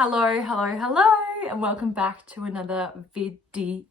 Hello, and welcome back to another video.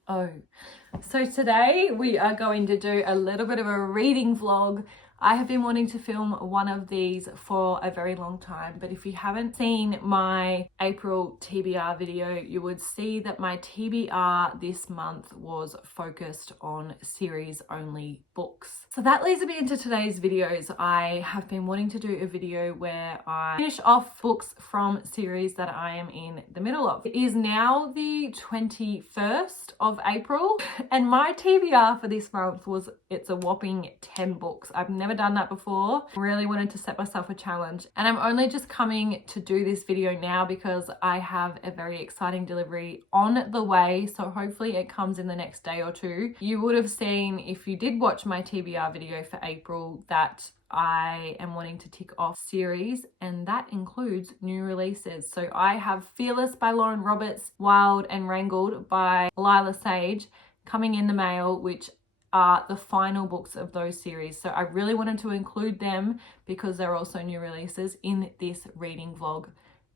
So today we are going to do a little bit of a reading vlog. I have been wanting to film one of these for a very long time, but if you haven't seen my April TBR video, you would see that my TBR this month was focused on series only books. So that leads me into today's videos. I have been wanting to do a video where I finish off books from series that I am in the middle of. It is now the 21st of April and my TBR for this month it's a whopping 10 books. I've never done that before. Really wanted to set myself a challenge, and I'm only just coming to do this video now because I have a very exciting delivery on the way, so hopefully it comes in the next day or two. You would have seen, if you did watch my TBR video for April, that I am wanting to tick off series, and that includes new releases. So I have Fearless by Lauren Roberts, Wild and Wrangled by Lila Sage coming in the mail, which are the final books of those series. So I really wanted to include them because they're also new releases in this reading vlog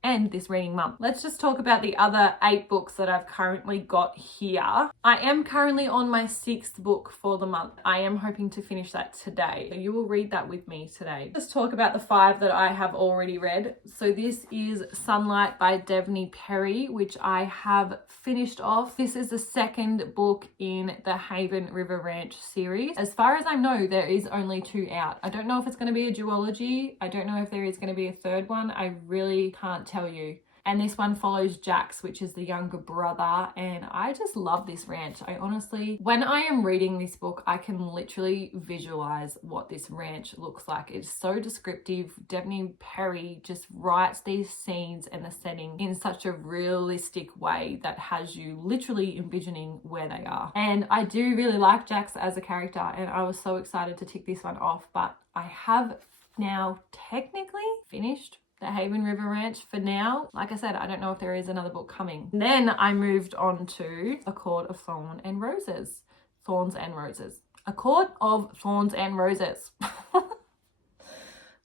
and this reading month. Let's just talk about the other 8 books that I've currently got here. I am currently on my 6th book for the month. I am hoping to finish that today. So you will read that with me today. Let's talk about the 5 that I have already read. So this is Sunlight by Devney Perry, which I have finished off. This is the 2nd book in the Haven River Ranch series. As far as I know, there is only 2 out. I don't know if it's going to be a duology. I don't know if there is going to be a 3rd one. I really can't tell you. And this one follows Jax, which is the younger brother, and I just love this ranch. I honestly, when I am reading this book, I can literally visualize what this ranch looks like. It's so descriptive. Devney Perry just writes these scenes and the setting in such a realistic way that has you literally envisioning where they are. And I do really like Jax as a character, and I was so excited to tick this one off, but I have now technically finished the Haven River Ranch for now. Like I said, I don't know if there is another book coming. Then I moved on to A Court of Thorns and Roses. Thorns and Roses. A Court of Thorns and Roses.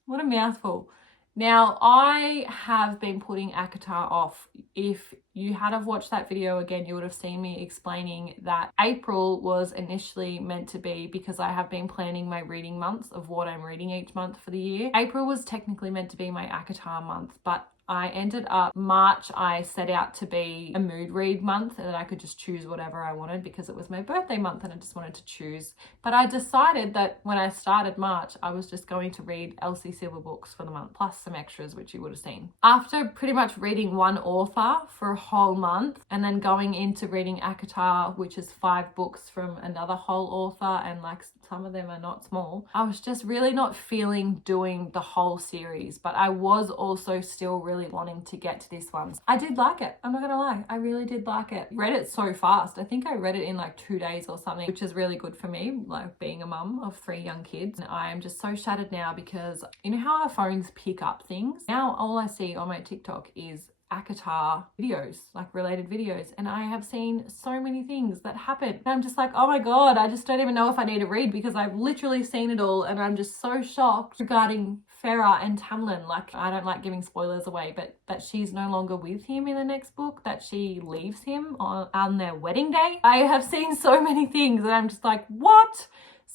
What a mouthful. Now, I have been putting ACOTAR off. If you had have watched that video again, you would have seen me explaining that April was initially meant to be, because I have been planning my reading months of what I'm reading each month for the year. April was technically meant to be my ACOTAR month, but I ended up March, I set out to be a mood read month and that I could just choose whatever I wanted because it was my birthday month and I just wanted to choose. But I decided that when I started March, I was just going to read Elsie Silver books for the month, plus some extras, which you would have seen. After pretty much reading one author for a whole month and then going into reading ACOTAR, which is 5 books from another whole author, and like some of them are not small, I was just really not feeling doing the whole series, but I was also still really wanting to get to this one. I did like it. I'm not gonna lie. I really did like it. Read it so fast. I think I read it in like 2 days or something, which is really good for me, like being a mum of 3 young kids. And I am just so shattered now because you know how our phones pick up things? Now all I see on my TikTok is ACOTAR videos, like related videos, and I have seen so many things that happen and I'm just like, oh my god, I just don't even know if I need to read because I've literally seen it all, and I'm just so shocked regarding Farah and Tamlin. Like, I don't like giving spoilers away, but that she's no longer with him in the next book, that she leaves him on their wedding day. I have seen so many things and I'm just like, what?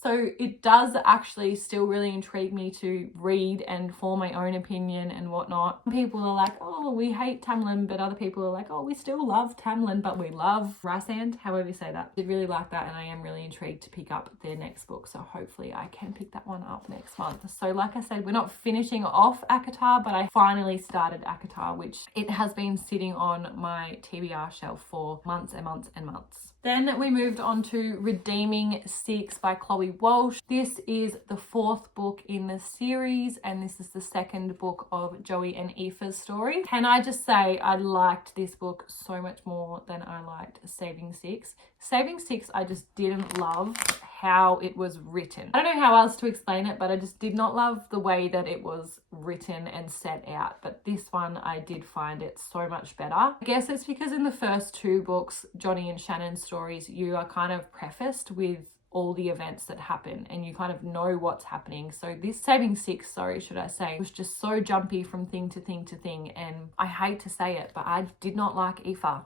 So it does actually still really intrigue me to read and form my own opinion and whatnot. People are like, oh, we hate Tamlin, but other people are like, oh, we still love Tamlin, but we love Rysand, however you say that. I really like that, and I am really intrigued to pick up their next book, so hopefully I can pick that one up next month. So like I said, we're not finishing off ACOTAR, but I finally started ACOTAR, which it has been sitting on my TBR shelf for months and months and months. Then we moved on to Redeeming Six by Chloe Walsh. This is the 4th book in the series, and this is the 2nd book of Joey and Aoife's story. Can I just say I liked this book so much more than I liked Saving Six. Saving Six, I just didn't love how it was written. I don't know how else to explain it, but I just did not love the way that it was written and set out. But this one, I did find it so much better. I guess it's because in the first 2 books, Johnny and Shannon's stories, you are kind of prefaced with all the events that happen and you kind of know what's happening. So this Saving Six, should I say, was just so jumpy from thing to thing to thing. And I hate to say it, but I did not like Aoife.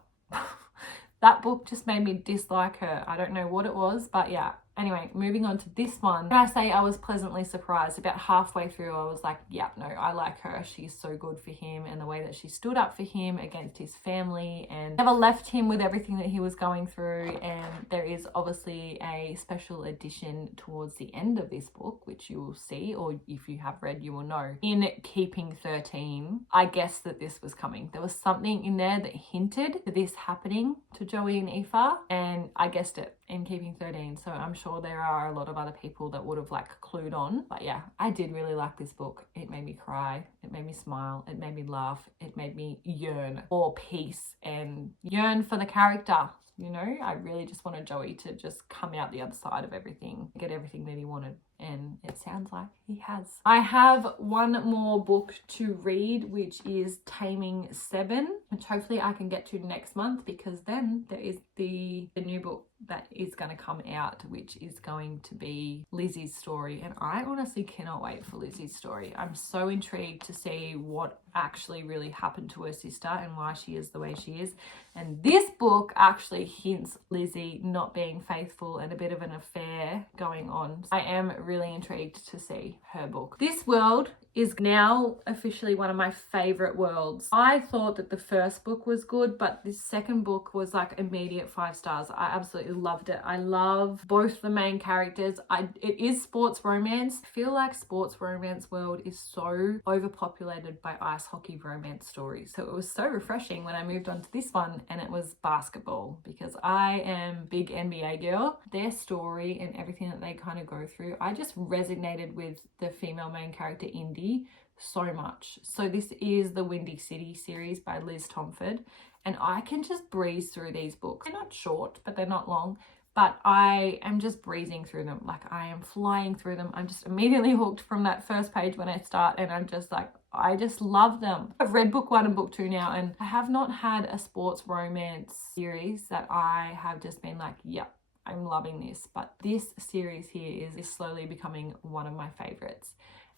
That book just made me dislike her. I don't know what it was, but yeah. Anyway, moving on to this one. Can I say I was pleasantly surprised? About halfway through, I was like, yeah, no, I like her. She's so good for him, and the way that she stood up for him against his family and never left him with everything that he was going through. And there is obviously a special edition towards the end of this book, which you will see, or if you have read, you will know. In Keeping 13, I guessed that this was coming. There was something in there that hinted to this happening to Joey and Aoife, and I guessed it in Keeping 13. So I'm sure there are a lot of other people that would have like clued on. But yeah, I did really like this book. It made me cry. It made me smile. It made me laugh. It made me yearn for peace and yearn for the character. You know, I really just wanted Joey to just come out the other side of everything, get everything that he wanted. And it sounds like he has. I have one more book to read, which is Taming 7, which hopefully I can get to next month, because then there is the new book that is going to come out, which is going to be Lizzie's story. And I honestly cannot wait for Lizzie's story. I'm so intrigued to see what actually really happened to her sister and why she is the way she is. And this book actually hints Lizzie not being faithful and a bit of an affair going on. I am really intrigued to see her book. This world is now officially one of my favorite worlds. I thought that the first book was good, but this second book was like immediate 5 stars. I absolutely loved it. I love both the main characters. It is sports romance. I feel like sports romance world is so overpopulated by ice hockey romance stories. So it was so refreshing when I moved on to this one and it was basketball, because I am a big NBA girl. Their story and everything that they kind of go through, I just resonated with the female main character Indy so much. So this is the Windy City series by Liz Tomford, and I can just breeze through these books. They're not short, but they're not long, but I am just breezing through them. Like, I am flying through them. I'm just immediately hooked from that first page when I start, and I'm just like, I just love them. I've read book 1 and book 2 now, and I have not had a sports romance series that I have just been like, yep, I'm loving this. But this series here is slowly becoming one of my favorites.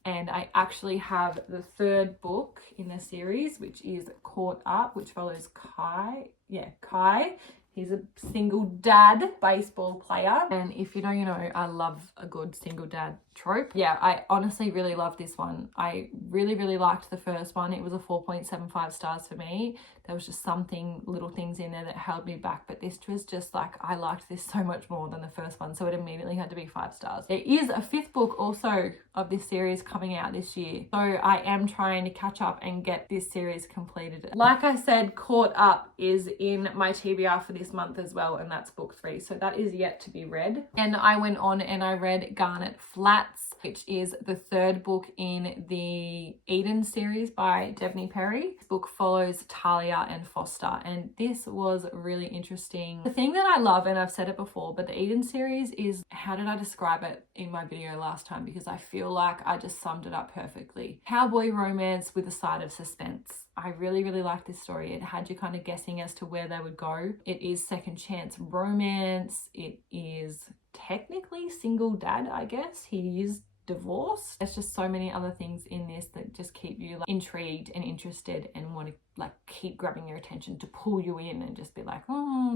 And I actually have the 3rd book in the series, which is Caught Up, which follows Kai. Yeah, Kai. He's a single dad baseball player. And if you know, you know, I love a good single dad trope. Yeah, I honestly really love this one. I really, really liked the first one. It was a 4.75 stars for me. There was just little things in there that held me back. But this was just like, I liked this so much more than the first one. So it immediately had to be 5 stars. There is a 5th book also of this series coming out this year. So I am trying to catch up and get this series completed. Like I said, Caught Up is in my TBR for this month as well, and that's book 3. So that is yet to be read. And I went on and I read Garnet Flats, which is the 3rd book in the Eden series by Devney Perry. This book follows Talia and Foster, and this was really interesting. The thing that I love, and I've said it before, but the Eden series is, how did I describe it in my video last time? Because I feel like I just summed it up perfectly. Cowboy romance with a side of suspense. I really, really like this story. It had you kind of guessing as to where they would go. It is second chance romance. It is technically single dad, I guess. He is divorced. There's just so many other things in this that just keep you like intrigued and interested and want to like keep grabbing your attention to pull you in and just be like,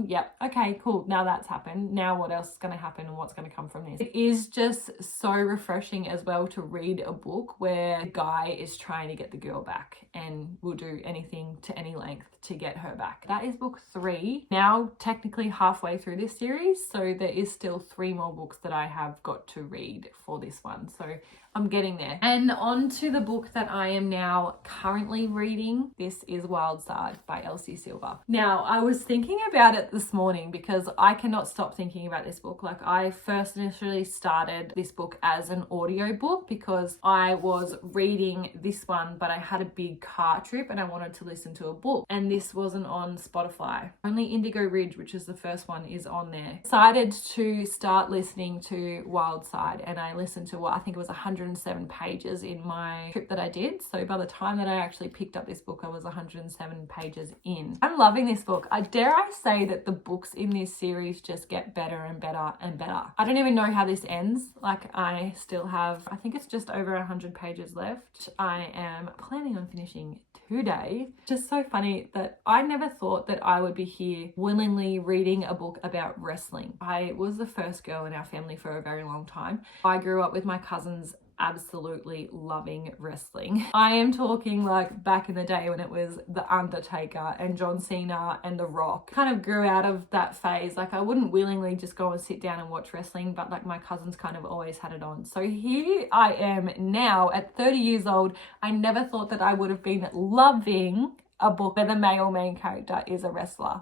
yep, okay, cool. Now that's happened. Now what else is going to happen and what's going to come from this? It is just so refreshing as well to read a book where the guy is trying to get the girl back and will do anything to any length to get her back. That is book 3. Now technically halfway through this series, so there is still 3 more books that I have got to read for this one. So I'm getting there. And on to the book that I am now currently reading. This is Wild Side by Elsie Silver. Now, I was thinking about it this morning because I cannot stop thinking about this book. Like, I first initially started this book as an audio book because I was reading this one, but I had a big car trip and I wanted to listen to a book. And this wasn't on Spotify. Only Indigo Ridge, which is the first one, is on there. Decided to start listening to Wild Side, and I listened to what I think it was 100 107 pages in my trip that I did. So by the time that I actually picked up this book, I was 107 pages in. I'm loving this book. Dare I say that the books in this series just get better and better and better. I don't even know how this ends. Like, I still have, I think it's just over 100 pages left. I am planning on finishing today. Just so funny that I never thought that I would be here willingly reading a book about wrestling. I was the first girl in our family for a very long time. I grew up with my cousins absolutely loving wrestling. I am talking like back in the day when it was The Undertaker and John Cena and The Rock. Kind of grew out of that phase. Like, I wouldn't willingly just go and sit down and watch wrestling, but like my cousins kind of always had it on. So here I am now at 30 years old. I never thought that I would have been loving a book where the male main character is a wrestler.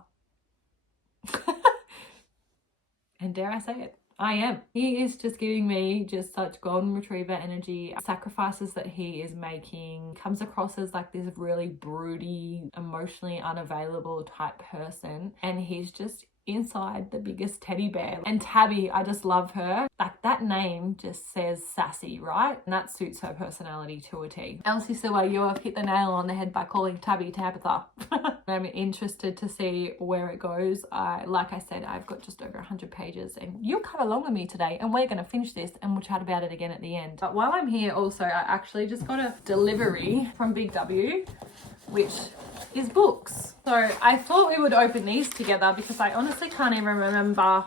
And dare I say it, I am. He is just giving me just such golden retriever energy. Sacrifices that he is making comes across as like this really broody, emotionally unavailable type person. And he's just inside the biggest teddy bear. And Tabby, I just love her. Like, that name just says sassy, right? And that suits her personality to a T. Elsie Sewer, you have hit the nail on the head by calling Tabby Tabitha. I'm interested to see where it goes. Like I said, I've got just over 100 pages and you'll come along with me today and we're going to finish this and we'll chat about it again at the end. But while I'm here also, I actually just got a delivery from Big W, which is books. So I thought we would open these together because I honestly can't even remember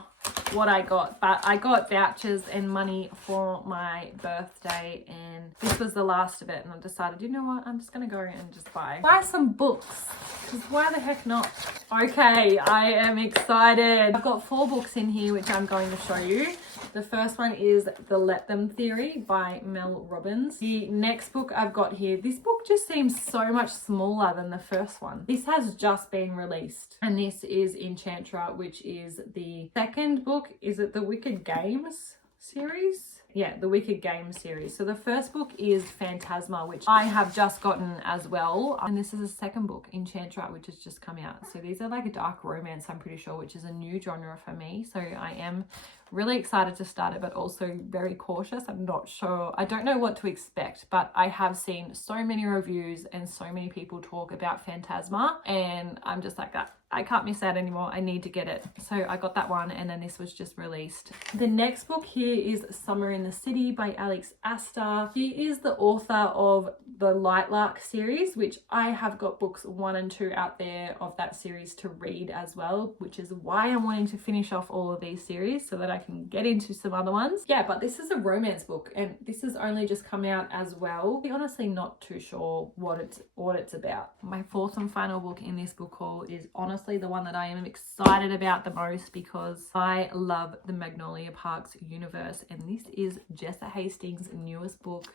what I got, but I got vouchers and money for my birthday and this was the last of it, and I decided, you know what, I'm just gonna go and just buy some books, because why the heck not? Okay, I am excited. I've got 4 books in here which I'm going to show you. The first one is The Let Them Theory by Mel Robbins. The next book I've got here, this book just seems so much smaller than the first one. This has just been released, and this is Enchantra, which is the second book. Is it the Wicked Games series? Yeah, the Wicked Games series. So the first book is Phantasma, which I have just gotten as well. And this is the second book, Enchantra, which has just come out. So these are like a dark romance, I'm pretty sure, which is a new genre for me. So I am really excited to start it, but also very cautious. I'm not sure. I don't know what to expect, but I have seen so many reviews and so many people talk about Phantasma, and I'm just like that. I can't miss out anymore. I need to get it. So I got that one, and then this was just released. The next book here is Summer in the City by Alex Astor. She is the author of the Lightlark series, which I have got books 1 and 2 out there of that series to read as well, which is why I'm wanting to finish off all of these series so that I can get into some other ones. Yeah, but this is a romance book, and this has only just come out as well. I'm honestly not too sure what it's about. My 4th and final book in this book haul is honestly the one that I am excited about the most, because I love the Magnolia Parks universe, and this is Jessa Hastings' newest book,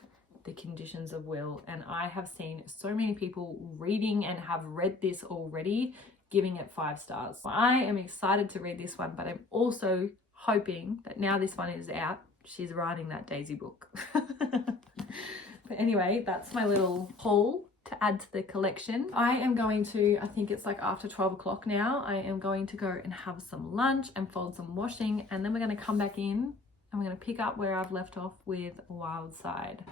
The Conditions of Will, and I have seen so many people reading and have read this already, giving it 5 stars. I am excited to read this one, but I'm also hoping that now this one is out, she's writing that Daisy book. But anyway, that's my little haul to add to the collection. I am going to, I think it's like after 12 o'clock now, I am going to go and have some lunch and fold some washing, and then we're going to come back in and we're going to pick up where I've left off with Wild Side.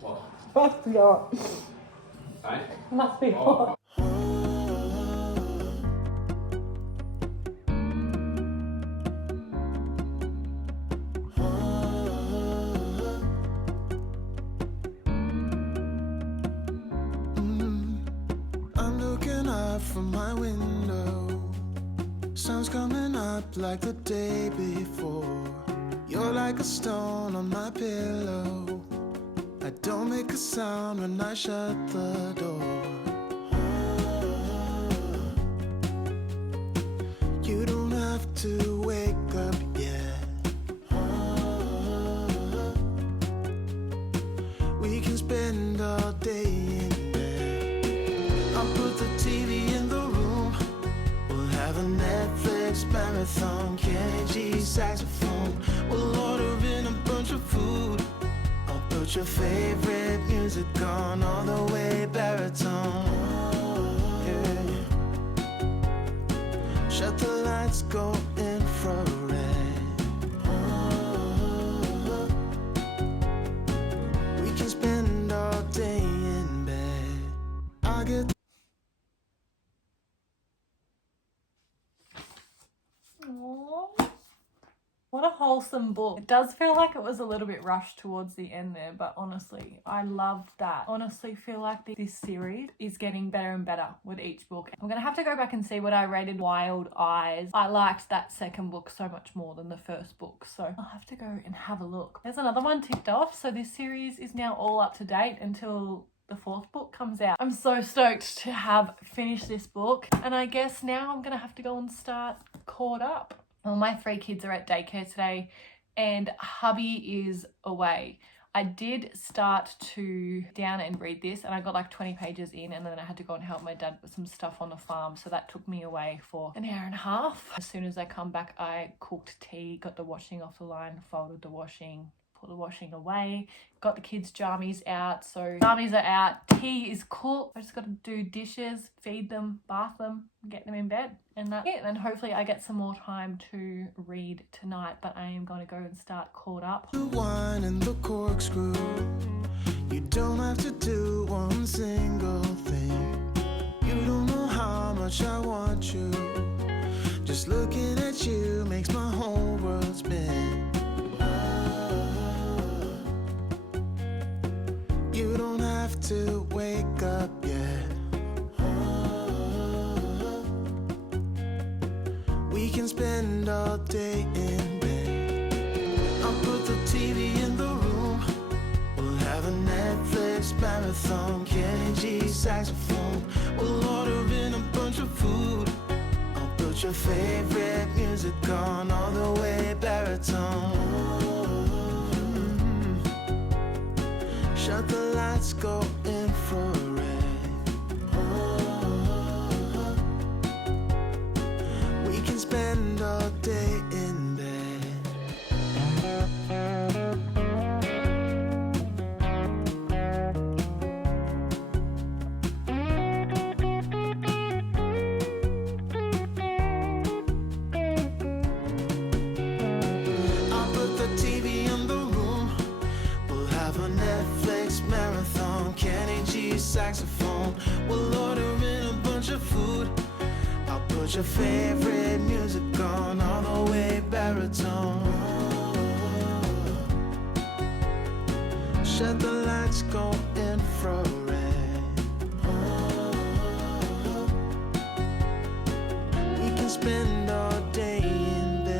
What? Must be hot. Eh? Must be hot. From my window, sun's coming up like the day before. You're like a stone on my pillow. I don't make a sound when I shut the door. You don't have to wake up yet. We can spend all day in bed. I'll put the TV in the room. We'll have a Netflix marathon. Kenny G saxophone. We'll order in a bunch of food. I'll put your favorite music on all the way baritone. Yeah. Shut the lights, go infrared. I get Aww. What a wholesome book. It does feel like it was a little bit rushed towards the end there, but honestly, I love that. Honestly, feel like this series is getting better and better with each book. I'm gonna have to go back and see what I rated Wild Eyes. I liked that second book so much more than the first book, so I'll have to go and have a look. There's another one ticked off, so this series is now all up to date until the fourth book comes out. I'm so stoked to have finished this book, and I guess now I'm gonna have to go and start Caught Up. Well, my 3 kids are at daycare today and hubby is away. I did start to down and read this, and I got like 20 pages in, and then I had to go and help my dad with some stuff on the farm, so that took me away for an hour and a half. As soon as I come back, I cooked tea, got the washing off the line, folded the washing, put the washing away, got the kids' jammies out. So jammies are out, tea is cooked. I just got to do dishes, feed them, bath them, get them in bed, and that's it. And then hopefully I get some more time to read tonight, but I am going to go and start Caught Up. the wine and the corkscrew. You don't have to do one single thing. You don't know how much I want you. Just looking at you makes my whole world spin. You don't have to wake up yet. We can spend all day in bed. I'll put the TV in the room. We'll have a Netflix marathon. Kenny G saxophone. We'll order in a bunch of food. I'll put your favorite music on all the way baritone. Shut the lights, go infrared. We can spend all day in bed. I'll put the TV in the room. We'll have a Netflix marathon. Kenny G saxophone. We'll order in a bunch of food. I'll put your favorite music on all the way baritone. Shut the lights, go infrared. We can spend all day in bed.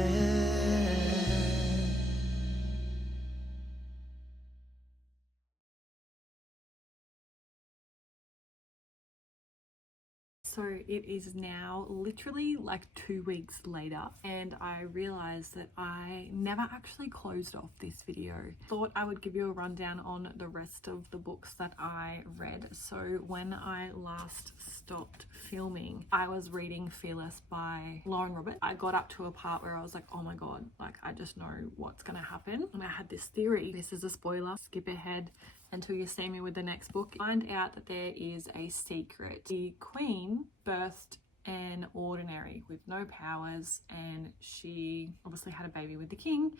So it is now literally like 2 weeks later, and I realized that I never actually closed off this video. Thought I would give you a rundown on the rest of the books that I read. So when I last stopped filming, I was reading Fearless by Lauren Roberts. I got up to a part where I was like, oh my god, like I just know what's gonna happen. And I had this theory. This is a spoiler, skip ahead until you see me with the next book. Find out that there is a secret. The queen birthed an ordinary with no powers, and she obviously had a baby with the king,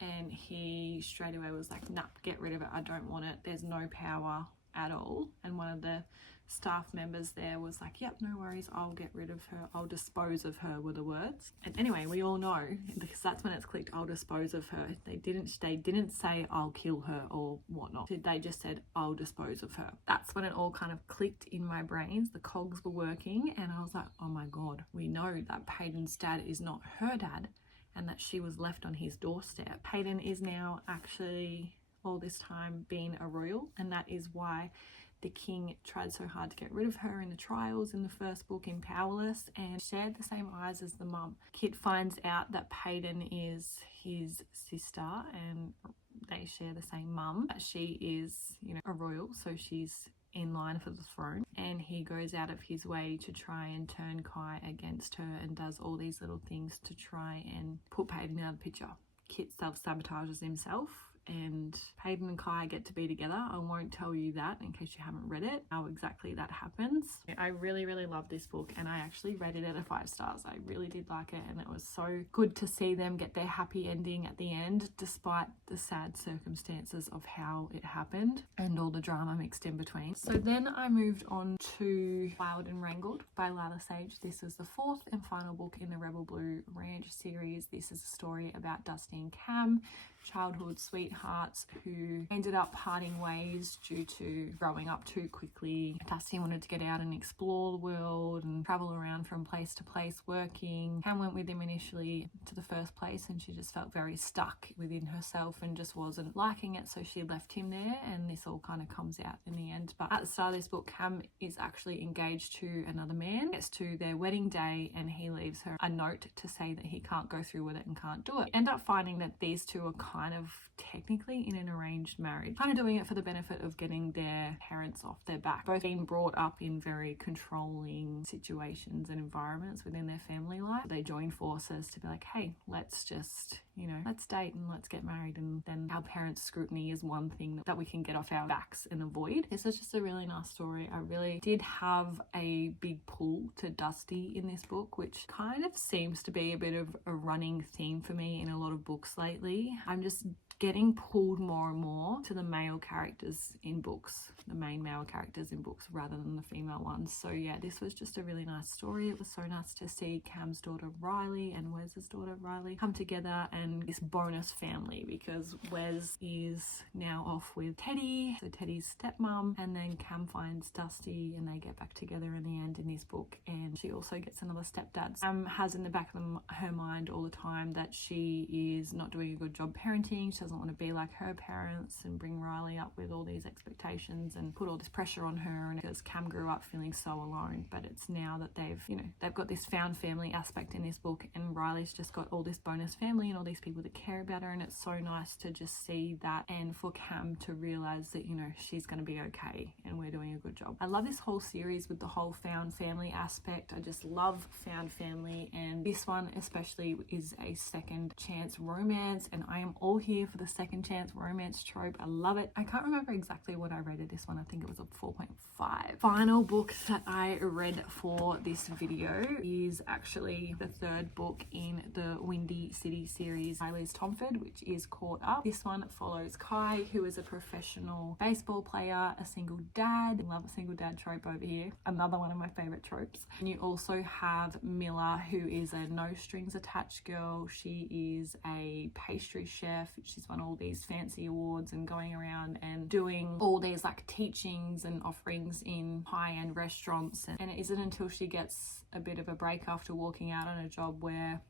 and he straight away was like, nah, get rid of it, I don't want it, there's no power at all. And one of the staff members there was like, yep, no worries, I'll get rid of her, I'll dispose of her, were the words. And anyway, we all know, because that's when it's clicked, I'll dispose of her. They didn't say I'll kill her or whatnot. They just said I'll dispose of her. That's when it all kind of clicked in my brains. The cogs were working, and I was like, oh my god, we know that Peyton's dad is not her dad, and that she was left on his doorstep. Peyton is now actually all this time being a royal, and that is why the king tried so hard to get rid of her in the trials in the first book in Powerless, and shared the same eyes as the mum. Kit finds out that Peyton is his sister and they share the same mum. She is, you know, a royal, so she's in line for the throne, and he goes out of his way to try and turn Kai against her and does all these little things to try and put Peyton out of the picture. Kit self-sabotages himself and Hayden and Kai get to be together. I won't tell you that in case you haven't read it, how exactly that happens. I really love this book, and I actually rated it a 5 stars. I really did like it, and it was so good to see them get their happy ending at the end despite the sad circumstances of how it happened and all the drama mixed in between. So then I moved on to Wild and Wrangled by Lila Sage. This is the 4th and final book in the Rebel Blue Ranch series. This is a story about Dusty and Cam, childhood sweethearts who ended up parting ways due to growing up too quickly. Dusty wanted to get out and explore the world and travel around from place to place working. Cam went with him initially to the first place, and she just felt very stuck within herself and just wasn't liking it, so she left him there, and this all kind of comes out in the end. But at the start of this book, Cam is actually engaged to another man. Gets to their wedding day and he leaves her a note to say that he can't go through with it and can't do it. End up finding that these two are kind of technically in an arranged marriage, kind of doing it for the benefit of getting their parents off their back. Both being brought up in very controlling situations and environments within their family life. They join forces to be like, hey, let's just, let's date and let's get married, and then our parents' scrutiny is one thing that we can get off our backs and avoid. This is just a really nice story. I really did have a big pull to Dusty in this book, which kind of seems to be a bit of a running theme for me in a lot of books lately. I'm just getting pulled more and more to the male characters in books, the main male characters in books rather than the female ones. So yeah, this was just a really nice story. It was so nice to see Cam's daughter Riley and Wes's daughter Riley come together, and this bonus family, because Wes is now off with Teddy, so Teddy's stepmom, and then Cam finds Dusty and they get back together in the end in this book, and she also gets another stepdad. Cam has in the back of her mind all the time that she is not doing a good job parenting. She doesn't want to be like her parents and bring Riley up with all these expectations and put all this pressure on her, and because Cam grew up feeling so alone. But it's now that they've got this found family aspect in this book, and Riley's just got all this bonus family and all these people that care about her, and it's so nice to just see that, and for Cam to realize that she's going to be okay and we're doing a good job. I love this whole series with the whole found family aspect. I just love found family, and this one especially is a second chance romance, and I am all here for the second chance romance trope. I love it. I can't remember exactly what I rated this one. I think it was a 4.5. Final book that I read for this video is actually the 3rd book in the Windy City series by Liz Tomford, which is Caught Up. This one follows Kai, who is a professional baseball player, a single dad. I love a single dad trope over here. Another one of my favorite tropes. And you also have Miller, who is a no strings attached girl. She is a pastry chef. She's won all these fancy awards and going around and doing all these like teachings and offerings in high-end restaurants, and it isn't until she gets a bit of a break after walking out on a job where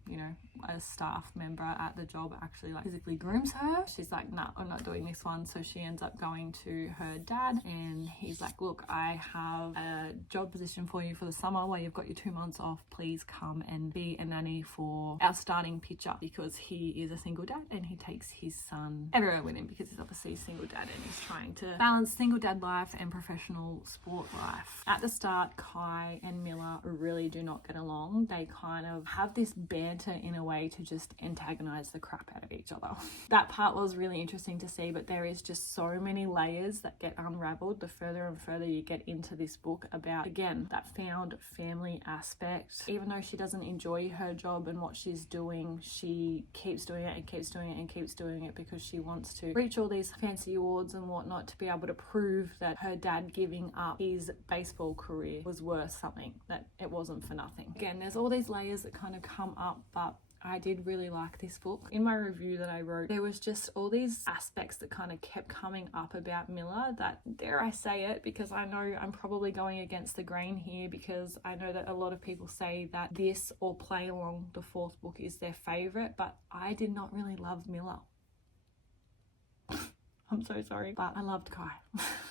a staff member at the job actually like physically grooms her. She's like, nah, I'm not doing this one. So she ends up going to her dad, and he's like, look, I have a job position for you for the summer where you've got your 2 months off. Please come and be a nanny for our starting pitcher, because he is a single dad and he takes his son everywhere with him, because he's obviously a single dad and he's trying to balance single dad life and professional sport life. At the start, Kai and Miller really do not get along. They kind of have this banter in a way to just antagonize the crap out of each other. That part was really interesting to see, but there is just so many layers that get unraveled the further and further you get into this book about, again, that found family aspect. Even though she doesn't enjoy her job and what she's doing, she keeps doing it and keeps doing it and keeps doing it because she wants to reach all these fancy awards and whatnot, to be able to prove that her dad giving up his baseball career was worth something, that it wasn't for nothing. Again, there's all these layers that kind of come up, but I did really like this book. In my review that I wrote, there was just all these aspects that kind of kept coming up about Miller that, dare I say it, because I know I'm probably going against the grain here, because I know that a lot of people say that this or Play Along, the 4th book, is their favorite, but I did not really love Miller. I'm so sorry, but I loved Kai.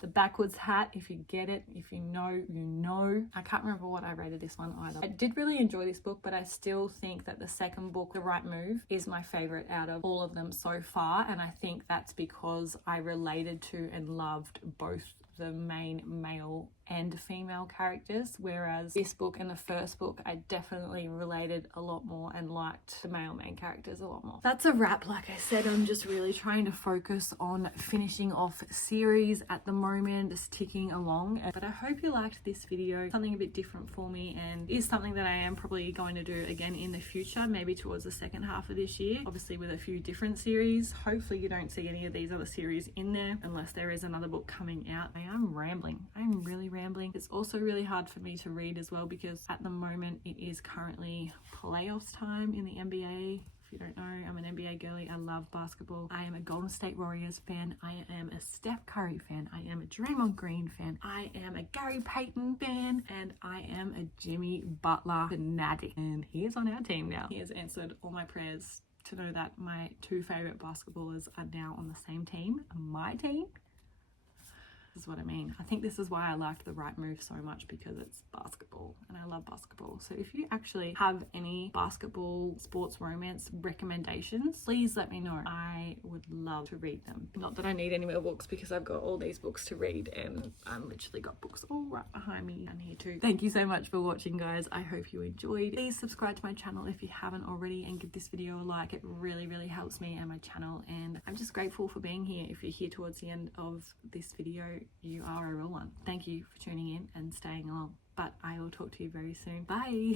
The backwards hat, if you get it, if you know, you know. I can't remember what I rated this one either. I did really enjoy this book, but I still think that the second book, The Right Move, is my favorite out of all of them so far, and I think that's because I related to and loved both the main male and female characters, whereas this book and the first book I definitely related a lot more and liked the male main characters a lot more. That's a wrap. Like I said, I'm just really trying to focus on finishing off series at the moment, just ticking along. But I hope you liked this video, something a bit different for me, and is something that I am probably going to do again in the future, maybe towards the second half of this year, obviously with a few different series. Hopefully you don't see any of these other series in there unless there is another book coming out. I am rambling. I'm really rambling. It's also really hard for me to read as well because at the moment it is currently playoffs time in the NBA. If you don't know, I'm an NBA girly. I love basketball. I am a Golden State Warriors fan. I am a Steph Curry fan. I am a Draymond Green fan. I am a Gary Payton fan. And I am a Jimmy Butler fanatic. And he is on our team now. He has answered all my prayers to know that my two favorite basketballers are now on the same team, my team. This is what I mean. I think this is why I liked The Right Move so much, because it's basketball and I love basketball. So if you actually have any basketball sports romance recommendations, please let me know. I would love to read them. Not that I need any more books because I've got all these books to read and I've literally got books all right behind me and here too. Thank you so much for watching, guys. I hope you enjoyed. Please subscribe to my channel if you haven't already and give this video a like. It really, really helps me and my channel, and I'm just grateful for being here. If you're here towards the end of this video, you are a real one. Thank you for tuning in and staying along. But I will talk to you very soon. Bye.